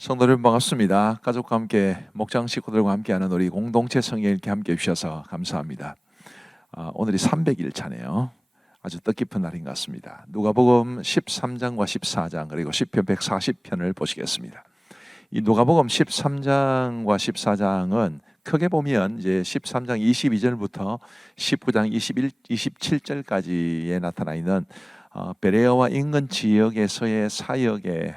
성도 여러분 반갑습니다. 가족과 함께 목장 식구들과 함께하는 우리 공동체 성경 읽기 함께 해주셔서 감사합니다. 오늘이 300일 차네요. 아주 뜻깊은 날인 것 같습니다. 누가복음 13장과 14장 그리고 시편 140편을 보시겠습니다. 이 누가복음 13장과 14장은 크게 보면 이제 13장 22절부터 19장 27절까지에 나타나 있는 베레아와 인근 지역에서의 사역에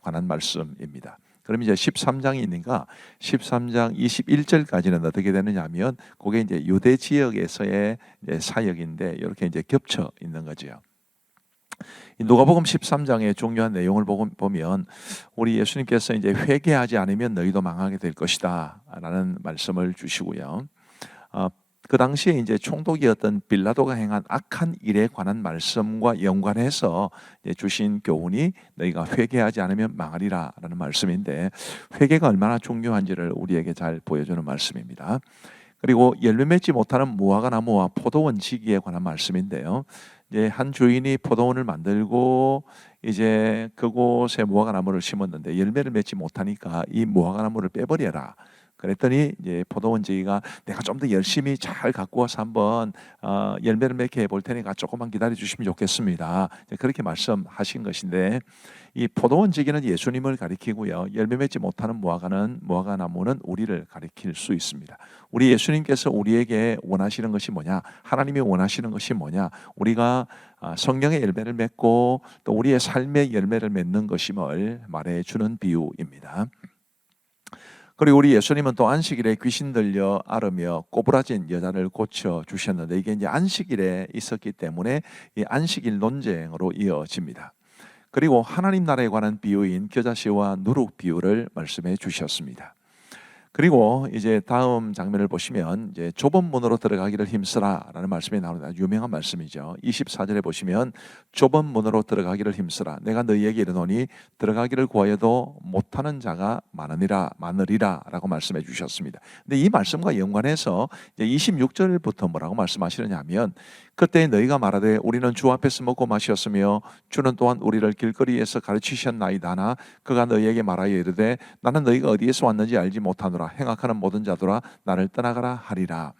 관한 말씀입니다. 그럼 이제 13장이니까 13장 21절까지는 어떻게 되느냐 하면 그게 이제 유대 지역에서의 이제 사역인데 이렇게 이제 겹쳐 있는 거죠. 누가복음 13장의 중요한 내용을 보면 우리 예수님께서 이제 회개하지 않으면 너희도 망하게 될 것이다라는 말씀을 주시고요. 그 당시에 이제 총독이었던 빌라도가 행한 악한 일에 관한 말씀과 연관해서 주신 교훈이 너희가 회개하지 않으면 망하리라라는 말씀인데 회개가 얼마나 중요한지를 우리에게 잘 보여주는 말씀입니다. 그리고 열매 맺지 못하는 무화과 나무와 포도원 지기에 관한 말씀인데요. 이제 한 주인이 포도원을 만들고 이제 그곳에 무화과 나무를 심었는데 열매를 맺지 못하니까 이 무화과 나무를 빼버려라. 그랬더니 이제 포도원지기가 내가 좀 더 열심히 잘 가꾸어서 한번 열매를 맺게 해볼 테니까 조금만 기다려 주시면 좋겠습니다. 그렇게 말씀하신 것인데 이 포도원지기는 예수님을 가리키고요. 열매 맺지 못하는 무화과 나무는 우리를 가리킬 수 있습니다. 우리 예수님께서 우리에게 원하시는 것이 뭐냐? 하나님이 원하시는 것이 뭐냐? 우리가 성령의 열매를 맺고 또 우리의 삶의 열매를 맺는 것임을 말해주는 비유입니다. 그리고 우리 예수님은 또 안식일에 귀신 들려 앓으며 꼬부라진 여자를 고쳐 주셨는데 이게 이제 안식일에 있었기 때문에 이 안식일 논쟁으로 이어집니다. 그리고 하나님 나라에 관한 비유인 겨자씨와 누룩 비유를 말씀해 주셨습니다. 그리고 이제 다음 장면을 보시면 이제 좁은 문으로 들어가기를 힘쓰라라는 말씀이 나옵니다. 유명한 말씀이죠. 24절에 보시면 좁은 문으로 들어가기를 힘쓰라. 내가 너희에게 이르노니 들어가기를 구하여도 못하는 자가 많으리라라고 말씀해 주셨습니다. 근데 이 말씀과 연관해서 이제 26절부터 뭐라고 말씀하시느냐면 그때 너희가 말하되 우리는 주 앞에서 먹고 마셨으며 주는 또한 우리를 길거리에서 가르치셨나이다나 그가 너희에게 말하여 이르되 나는 너희가 어디에서 왔는지 알지 못하노라 행악하는 모든 자들아 나를 떠나가라 하리라.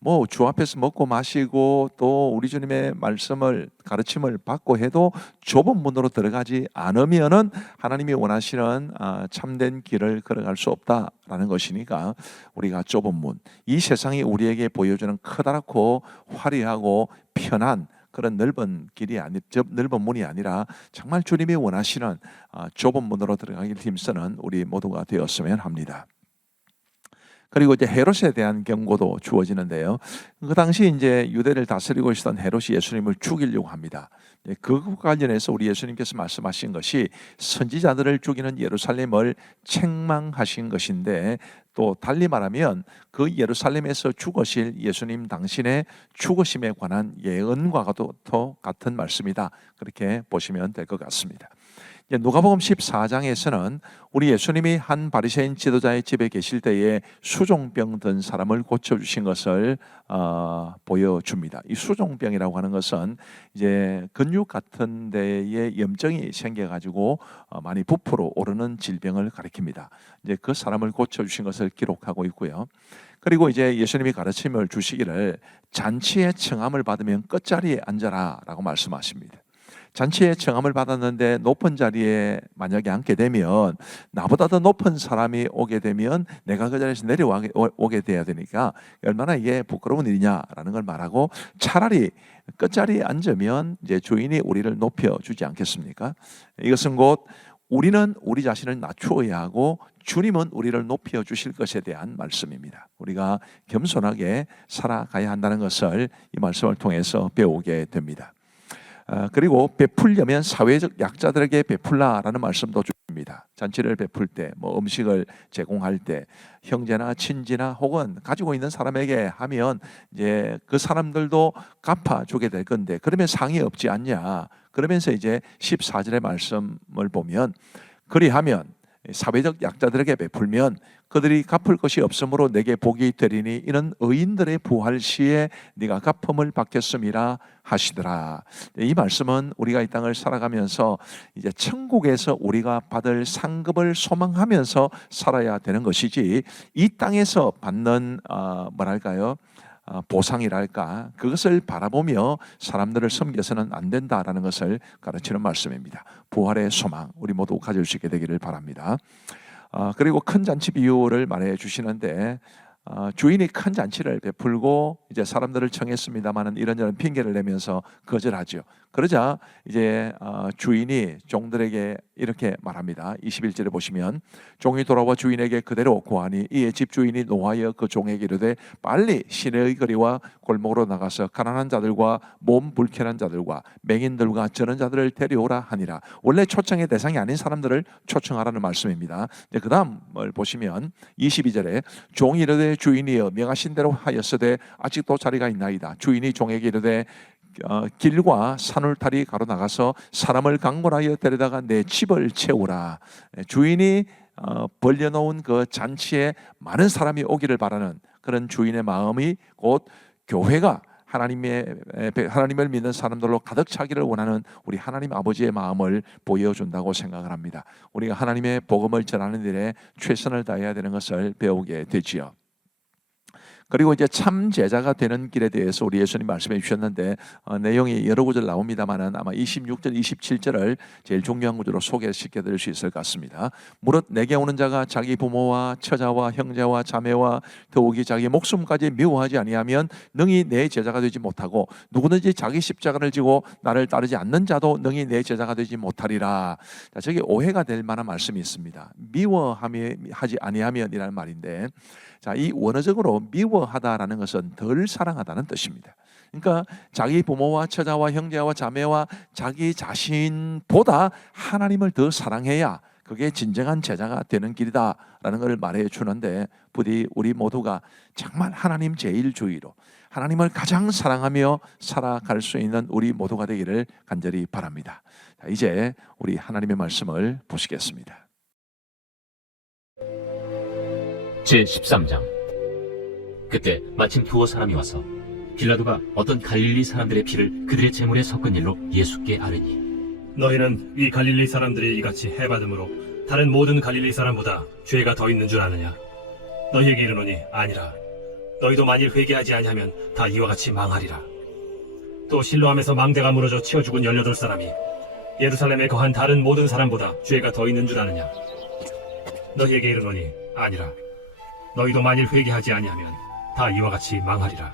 뭐 주 앞에서 먹고 마시고 또 우리 주님의 말씀을 가르침을 받고 해도 좁은 문으로 들어가지 않으면은 하나님이 원하시는 참된 길을 걸어갈 수 없다라는 것이니까 우리가 좁은 문, 이 세상이 우리에게 보여주는 커다랗고 화려하고 편한 그런 넓은 문이 아니라 정말 주님이 원하시는 좁은 문으로 들어가기를 힘쓰는 우리 모두가 되었으면 합니다. 그리고 이제 헤롯에 대한 경고도 주어지는데요. 그 당시 이제 유대를 다스리고 있었던 헤롯이 예수님을 죽이려고 합니다. 그것과 관련해서 우리 예수님께서 말씀하신 것이 선지자들을 죽이는 예루살렘을 책망하신 것인데 또 달리 말하면 그 예루살렘에서 죽으실 예수님 당신의 죽으심에 관한 예언과도 같은 말씀이다. 그렇게 보시면 될 것 같습니다. 누가복음 14장에서는 우리 예수님이 한 바리새인 지도자의 집에 계실 때에 수종병 든 사람을 고쳐주신 것을 보여줍니다. 이 수종병이라고 하는 것은 이제 근육 같은 데에 염증이 생겨가지고 많이 부풀어 오르는 질병을 가리킵니다. 이제 그 사람을 고쳐주신 것을 기록하고 있고요. 그리고 이제 예수님이 가르침을 주시기를 잔치의 청함을 받으면 끝자리에 앉아라라고 말씀하십니다. 잔치에 청함을 받았는데 높은 자리에 만약에 앉게 되면 나보다 더 높은 사람이 오게 되면 내가 그 자리에서 내려오게 돼야 되니까 얼마나 이게 부끄러운 일이냐라는 걸 말하고 차라리 끝자리에 앉으면 이제 주인이 우리를 높여주지 않겠습니까? 이것은 곧 우리는 우리 자신을 낮추어야 하고 주님은 우리를 높여주실 것에 대한 말씀입니다. 우리가 겸손하게 살아가야 한다는 것을 이 말씀을 통해서 배우게 됩니다. 그리고 베풀려면 사회적 약자들에게 베풀라라는 말씀도 줍니다. 잔치를 베풀 때, 뭐 음식을 제공할 때, 형제나 친지나 혹은 가지고 있는 사람에게 하면 이제 그 사람들도 갚아주게 될 건데 그러면 상이 없지 않냐? 그러면서 이제 14절의 말씀을 보면 그리하면 사회적 약자들에게 베풀면 그들이 갚을 것이 없으므로 내게 복이 되리니 이는 의인들의 부활 시에 네가 갚음을 받겠음이라 하시더라. 이 말씀은 우리가 이 땅을 살아가면서 이제 천국에서 우리가 받을 상급을 소망하면서 살아야 되는 것이지, 이 땅에서 받는 뭐랄까요? 보상이랄까, 그것을 바라보며 사람들을 섬겨서는 안 된다라는 것을 가르치는 말씀입니다. 부활의 소망 우리 모두 가질 수 있게 되기를 바랍니다. 그리고 큰 잔치 비유를 말해 주시는데, 주인이 큰 잔치를 베풀고 이제 사람들을 청했습니다마는 이런저런 핑계를 내면서 거절하죠. 그러자 이제 주인이 종들에게 이렇게 말합니다. 21절에 보시면 종이 돌아와 주인에게 그대로 고하니 이에 집주인이 노하여 그 종에게 이르되 빨리 시내의 거리와 골목으로 나가서 가난한 자들과 몸 불편한 자들과 맹인들과 저런 자들을 데려오라 하니라. 원래 초청의 대상이 아닌 사람들을 초청하라는 말씀입니다. 그 다음을 보시면 22절에 종이 이르되 주인이여 명하신 대로 하였으되 아직도 자리가 있나이다. 주인이 종에게 이르되 길과 산울타리 가로나가서 사람을 강권하여 데려다가 내 집을 채우라. 주인이 벌려놓은 그 잔치에 많은 사람이 오기를 바라는 그런 주인의 마음이 곧 교회가 하나님을 믿는 사람들로 가득 차기를 원하는 우리 하나님 아버지의 마음을 보여준다고 생각을 합니다. 우리가 하나님의 복음을 전하는 일에 최선을 다해야 되는 것을 배우게 되지요. 그리고 이제 참 제자가 되는 길에 대해서 우리 예수님 말씀해 주셨는데 내용이 여러 구절 나옵니다만은 아마 26절, 27절을 제일 중요한 구절로 소개시켜 드릴 수 있을 것 같습니다. 무릇 내게 오는 자가 자기 부모와 처자와 형제와 자매와 더욱이 자기 목숨까지 미워하지 아니하면 능히 내 제자가 되지 못하고 누구든지 자기 십자가를 지고 나를 따르지 않는 자도 능히 내 제자가 되지 못하리라. 자, 저게 오해가 될 만한 말씀이 있습니다. 미워하지 아니하면이라는 말인데, 자, 이 원어적으로 미워하다라는 것은 덜 사랑하다는 뜻입니다. 그러니까 자기 부모와 처자와 형제와 자매와 자기 자신보다 하나님을 더 사랑해야 그게 진정한 제자가 되는 길이다라는 걸 말해 주는데, 부디 우리 모두가 정말 하나님 제일주의로 하나님을 가장 사랑하며 살아갈 수 있는 우리 모두가 되기를 간절히 바랍니다. 자, 이제 우리 하나님의 말씀을 보시겠습니다. 제13장. 그때 마침 두어 사람이 와서 빌라도가 어떤 갈릴리 사람들의 피를 그들의 제물에 섞은 일로 예수께 아뢰니, 너희는 이 갈릴리 사람들이 이같이 해받음으로 다른 모든 갈릴리 사람보다 죄가 더 있는 줄 아느냐? 너희에게 이르노니 아니라. 너희도 만일 회개하지 아니하면 다 이와 같이 망하리라. 또 실로암에서 망대가 무너져 치어 죽은 18사람이 예루살렘에 거한 다른 모든 사람보다 죄가 더 있는 줄 아느냐? 너희에게 이르노니 아니라. 너희도 만일 회개하지 아니하면 다 이와 같이 망하리라.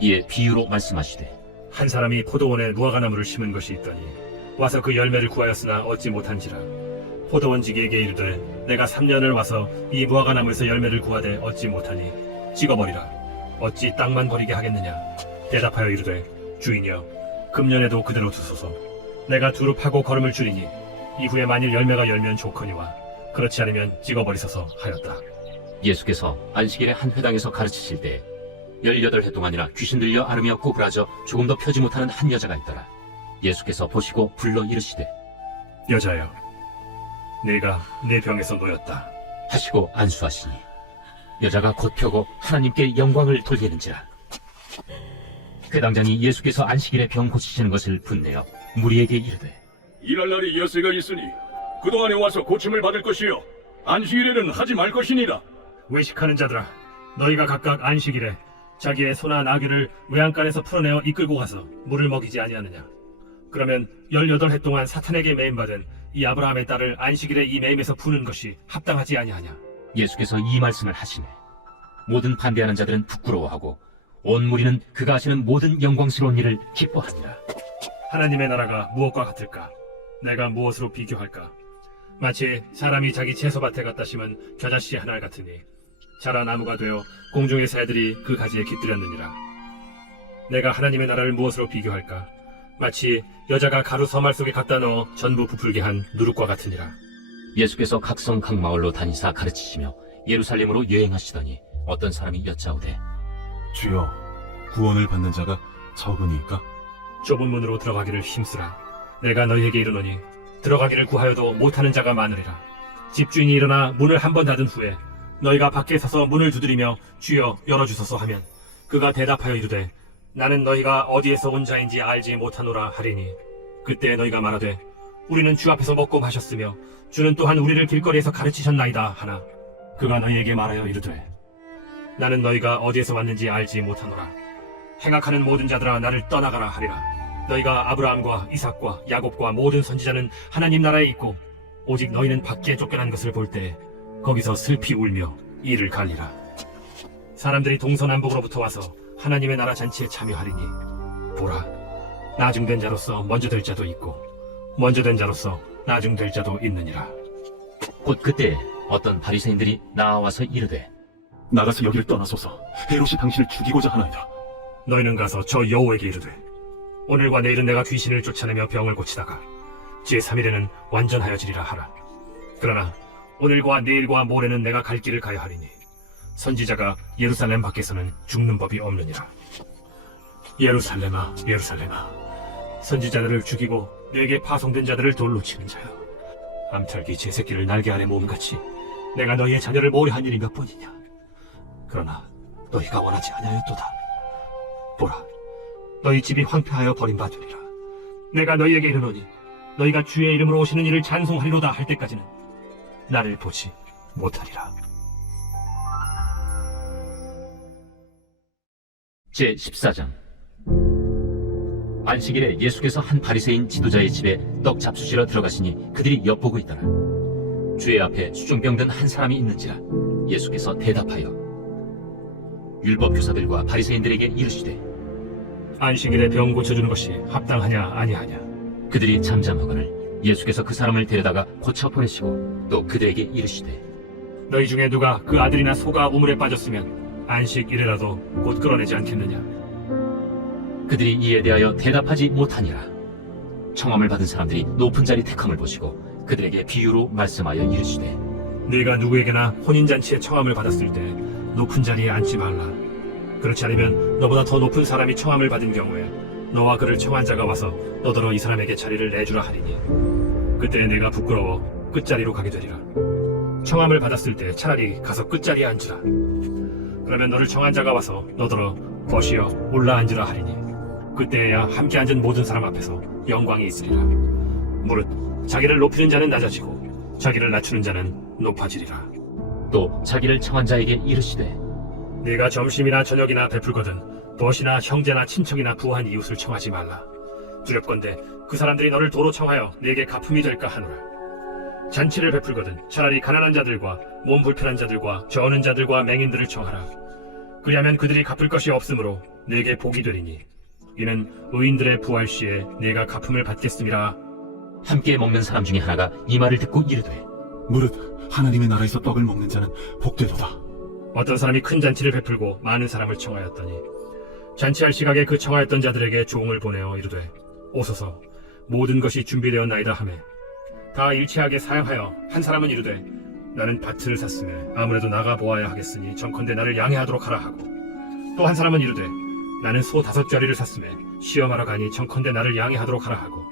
이에 비유로 말씀하시되, 한 사람이 포도원에 무화과나무를 심은 것이 있더니 와서 그 열매를 구하였으나 얻지 못한지라. 포도원지기에게 이르되 내가 3년을 와서 이 무화과나무에서 열매를 구하되 얻지 못하니 찍어버리라. 어찌 땅만 버리게 하겠느냐? 대답하여 이르되 주인이여, 금년에도 그대로 두소서. 내가 두루 파고 걸음을 줄이니 이후에 만일 열매가 열면 좋거니와 그렇지 않으면 찍어버리소서 하였다. 예수께서 안식일에 한 회당에서 가르치실 때 18해 동안이나 귀신 들려 앓으며 구부라져 조금도 펴지 못하는 한 여자가 있더라. 예수께서 보시고 불러 이르시되, 여자여, 네가 내 병에서 놓였다 하시고 안수하시니 여자가 곧 펴고 하나님께 영광을 돌리는지라. 회당장이 예수께서 안식일에 병 고치시는 것을 분내어 무리에게 이르되, 일할 날이 여세가 있으니 그동안에 와서 고침을 받을 것이요 안식일에는 하지 말 것이니라. 외식하는 자들아, 너희가 각각 안식일에 자기의 소나 나귀를 외양간에서 풀어내어 이끌고 가서 물을 먹이지 아니하느냐? 그러면 18해 동안 사탄에게 매임받은 이 아브라함의 딸을 안식일에 이 매임에서 푸는 것이 합당하지 아니하냐? 예수께서 이 말씀을 하시매 모든 반대하는 자들은 부끄러워하고 온 무리는 그가 하시는 모든 영광스러운 일을 기뻐하니라. 하나님의 나라가 무엇과 같을까? 내가 무엇으로 비교할까? 마치 사람이 자기 채소밭에 갖다 심은 겨자씨 하나 같으니 자라 나무가 되어 공중의 새들이 그 가지에 깃들였느니라. 내가 하나님의 나라를 무엇으로 비교할까? 마치 여자가 가루 서말 속에 갖다 넣어 전부 부풀게 한 누룩과 같으니라. 예수께서 각성 각 마을로 다니사 가르치시며 예루살렘으로 여행하시더니 어떤 사람이 여짜오되, 주여, 구원을 받는 자가 적으니까? 좁은 문으로 들어가기를 힘쓰라. 내가 너희에게 이르노니 들어가기를 구하여도 못하는 자가 많으리라. 집주인이 일어나 문을 한 번 닫은 후에 너희가 밖에 서서 문을 두드리며 주여 열어주소서 하면 그가 대답하여 이르되 나는 너희가 어디에서 온 자인지 알지 못하노라 하리니 그때 너희가 말하되 우리는 주 앞에서 먹고 마셨으며 주는 또한 우리를 길거리에서 가르치셨나이다 하나 그가 너희에게 말하여 이르되 나는 너희가 어디에서 왔는지 알지 못하노라 행악하는 모든 자들아 나를 떠나가라 하리라 너희가 아브라함과 이삭과 야곱과 모든 선지자는 하나님 나라에 있고 오직 너희는 밖에 쫓겨난 것을 볼 때 거기서 슬피 울며 이를 갈리라 사람들이 동서남북으로부터 와서 하나님의 나라 잔치에 참여하리니 보라 나중된 자로서 먼저 될 자도 있고 먼저 된 자로서 나중될 자도 있느니라. 곧 그때 어떤 바리새인들이 나와서 이르되 나가서 여기를 떠나소서. 헤롯이 당신을 죽이고자 하나이다. 너희는 가서 저 여호에게 이르되 오늘과 내일은 내가 귀신을 쫓아내며 병을 고치다가 제3일에는 완전하여지리라 하라. 그러나 오늘과 내일과 모레는 내가 갈 길을 가야 하리니 선지자가 예루살렘 밖에서는 죽는 법이 없느니라. 예루살렘아 예루살렘아 선지자들을 죽이고 내게 파송된 자들을 돌로 치는 자여 암탉이 제 새끼를 날개 아래 모음같이 내가 너희의 자녀를 모려한 일이 몇 번이냐. 그러나 너희가 원하지 아니하였도다. 보라 너희 집이 황폐하여 버림받으리라. 내가 너희에게 이르노니 너희가 주의 이름으로 오시는 이를 찬송하리로다 할 때까지는 나를 보지 못하리라. 제14장 안식일에 예수께서 한 바리새인 지도자의 집에 떡 잡수시러 들어가시니 그들이 엿보고 있더라. 주의 앞에 수중병든 한 사람이 있는지라 예수께서 대답하여 율법 교사들과 바리새인들에게 이르시되 안식일에 병 고쳐주는 것이 합당하냐 아니하냐. 그들이 잠잠하거늘 예수께서 그 사람을 데려다가 고쳐 보내시고 또 그들에게 이르시되 너희 중에 누가 그 아들이나 소가 우물에 빠졌으면 안식일에라도 곧 끌어내지 않겠느냐. 그들이 이에 대하여 대답하지 못하니라. 청함을 받은 사람들이 높은 자리 택함을 보시고 그들에게 비유로 말씀하여 이르시되 네가 누구에게나 혼인잔치에 청함을 받았을 때 높은 자리에 앉지 말라. 그렇지 않으면 너보다 더 높은 사람이 청함을 받은 경우에 너와 그를 청한 자가 와서 너더러 이 사람에게 자리를 내주라 하리니 그때 내가 부끄러워 끝자리로 가게 되리라. 청함을 받았을 때 차라리 가서 끝자리에 앉으라. 그러면 너를 청한 자가 와서 너더러 벗이여 올라 앉으라 하리니 그때야 함께 앉은 모든 사람 앞에서 영광이 있으리라. 무릇 자기를 높이는 자는 낮아지고 자기를 낮추는 자는 높아지리라. 또 자기를 청한 자에게 이르시되 네가 점심이나 저녁이나 베풀거든 벗이나 형제나 친척이나 부한 이웃을 청하지 말라. 두렵건대 그 사람들이 너를 도로 청하여 네게 가품이 될까 하노라. 잔치를 베풀거든 차라리 가난한 자들과 몸 불편한 자들과 저어는 자들과 맹인들을 청하라. 그리하면 그들이 갚을 것이 없으므로 네게 복이 되리니 이는 의인들의 부활 시에 네가 가품을 받겠음이라. 함께 먹는 사람 중에 하나가 이 말을 듣고 이르되 무릇 하나님의 나라에서 떡을 먹는 자는 복되도다. 어떤 사람이 큰 잔치를 베풀고 많은 사람을 청하였더니 잔치할 시각에 그 청하였던 자들에게 종을 보내어 이르되 오소서 모든 것이 준비되었나이다 하매 다 일치하게 사양하여 한 사람은 이르되 나는 밭을 샀으며 아무래도 나가 보아야 하겠으니 정컨대 나를 양해하도록 하라 하고 또 한 사람은 이르되 나는 소 5짜리를 샀으며 시험하러 가니 정컨대 나를 양해하도록 하라 하고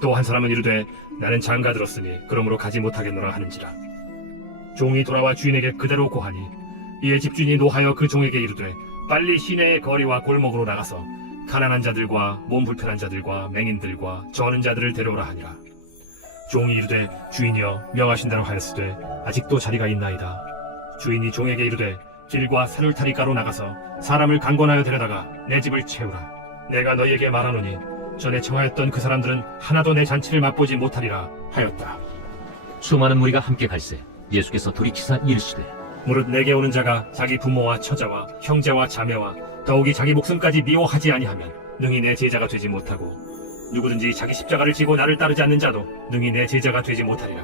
또 한 사람은 이르되 나는 장가 들었으니 그러므로 가지 못하겠노라 하는지라. 종이 돌아와 주인에게 그대로 고하니 이에 집주인이 노하여 그 종에게 이르되 빨리 시내의 거리와 골목으로 나가서 가난한 자들과 몸 불편한 자들과 맹인들과 저는 자들을 데려오라 하니라. 종이 이르되 주인이여 명하신 대로 하였으되 아직도 자리가 있나이다. 주인이 종에게 이르되 길과 사룰타리가로 나가서 사람을 강권하여 데려다가 내 집을 채우라. 내가 너희에게 말하노니 전에 청하였던 그 사람들은 하나도 내 잔치를 맛보지 못하리라 하였다. 수많은 무리가 함께 갈새 예수께서 돌이키사 이르시되 무릇 내게 오는 자가 자기 부모와 처자와 형제와 자매와 더욱이 자기 목숨까지 미워하지 아니하면 능히 내 제자가 되지 못하고 누구든지 자기 십자가를 지고 나를 따르지 않는 자도 능히 내 제자가 되지 못하리라.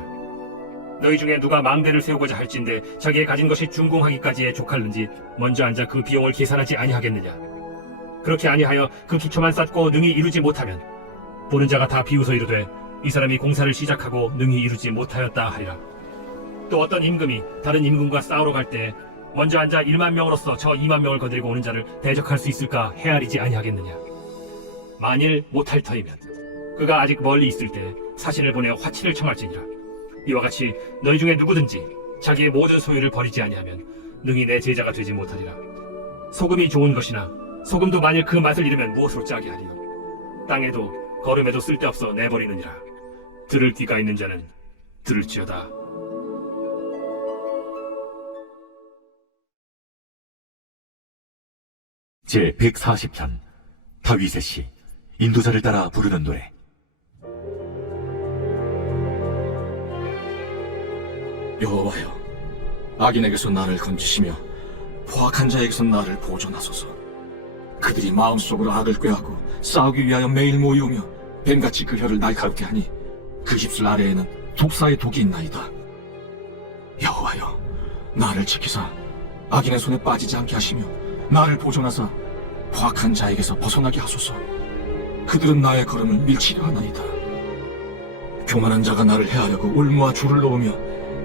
너희 중에 누가 망대를 세우고자 할진대 자기의 가진 것이 준공하기까지에 족할는지 먼저 앉아 그 비용을 계산하지 아니하겠느냐. 그렇게 아니하여 그 기초만 쌓고 능히 이루지 못하면 보는 자가 다 비웃어 이르되 이 사람이 공사를 시작하고 능히 이루지 못하였다 하리라. 또 어떤 임금이 다른 임금과 싸우러 갈 때 먼저 앉아 1만 명으로서 저 2만 명을 거느리고 오는 자를 대적할 수 있을까 헤아리지 아니하겠느냐. 만일 못할 터이면 그가 아직 멀리 있을 때 사신을 보내어 화치를 청할지니라. 이와 같이 너희 중에 누구든지 자기의 모든 소유를 버리지 아니하면 능히 내 제자가 되지 못하리라. 소금이 좋은 것이나 소금도 만일 그 맛을 잃으면 무엇으로 짜게 하리요. 땅에도 거름에도 쓸데없어 내버리느니라. 들을 귀가 있는 자는 들을지어다. 제 140편 다윗의 시 인도자를 따라 부르는 노래. 여호와여, 악인에게서 나를 건지시며 포악한 자에게서 나를 보존하소서. 그들이 마음속으로 악을 꾀하고 싸우기 위하여 매일 모이오며 뱀같이 그 혀를 날카롭게 하니 그 입술 아래에는 독사의 독이 있나이다. 여호와여, 나를 지키사 악인의 손에 빠지지 않게 하시며 나를 보존하사 포악한 자에게서 벗어나게 하소서. 그들은 나의 걸음을 밀치려 하나이다. 교만한 자가 나를 해하려고 울무와 줄을 놓으며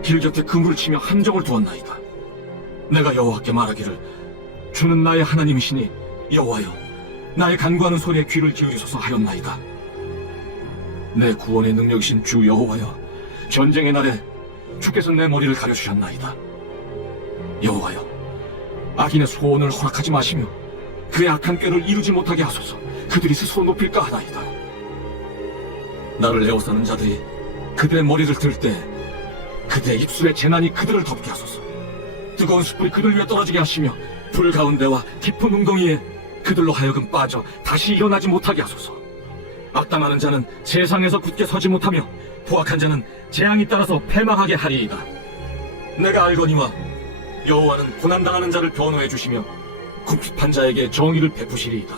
길 곁에 그물을 치며 함정을 두었나이다. 내가 여호와께 말하기를 주는 나의 하나님이시니 여호와여, 나의 간구하는 소리에 귀를 기울이소서 하였나이다. 내 구원의 능력이신 주 여호와여, 전쟁의 날에 주께서 내 머리를 가려주셨나이다. 여호와여, 악인의 소원을 허락하지 마시며 그의 악한 꾀를 이루지 못하게 하소서. 그들이 스스로 높일까 하나이다. 나를 에워싸는 자들이 그들의 머리를 들 때 그들의 입술의 재난이 그들을 덮게 하소서. 뜨거운 숯불이 그들 위에 떨어지게 하시며 불 가운데와 깊은 웅덩이에 그들로 하여금 빠져 다시 일어나지 못하게 하소서. 악당하는 자는 세상에서 굳게 서지 못하며 포악한 자는 재앙이 따라서 패망하게 하리이다. 내가 알거니와 여호와는 고난당하는 자를 변호해 주시며 궁핍한 자에게 정의를 베푸시리이다.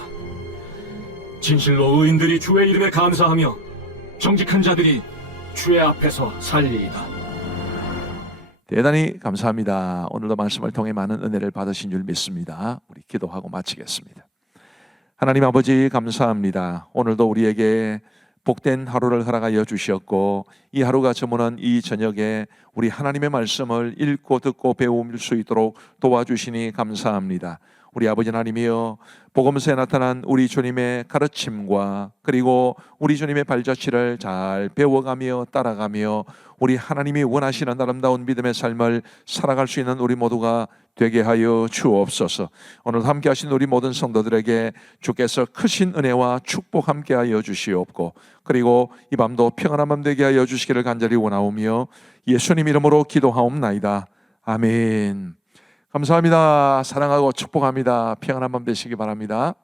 진실로 의인들이 주의 이름에 감사하며 정직한 자들이 주의 앞에서 살리이다. 대단히 감사합니다. 오늘도 말씀을 통해 많은 은혜를 받으신 줄 믿습니다. 우리 기도하고 마치겠습니다. 하나님 아버지 감사합니다. 오늘도 우리에게 복된 하루를 허락하여 주셨고 이 하루가 저무는 이 저녁에 우리 하나님의 말씀을 읽고 듣고 배울 수 있도록 도와주시니 감사합니다. 우리 아버지 하나님이여, 복음서에 나타난 우리 주님의 가르침과 그리고 우리 주님의 발자취를 잘 배워가며 따라가며 우리 하나님이 원하시는 아름다운 믿음의 삶을 살아갈 수 있는 우리 모두가 되게 하여 주옵소서. 오늘 함께 하신 우리 모든 성도들에게 주께서 크신 은혜와 축복 함께 하여 주시옵고 그리고 이 밤도 평안한 밤 되게 하여 주시기를 간절히 원하오며 예수님 이름으로 기도하옵나이다. 아멘. 감사합니다. 사랑하고 축복합니다. 평안한 밤 되시기 바랍니다.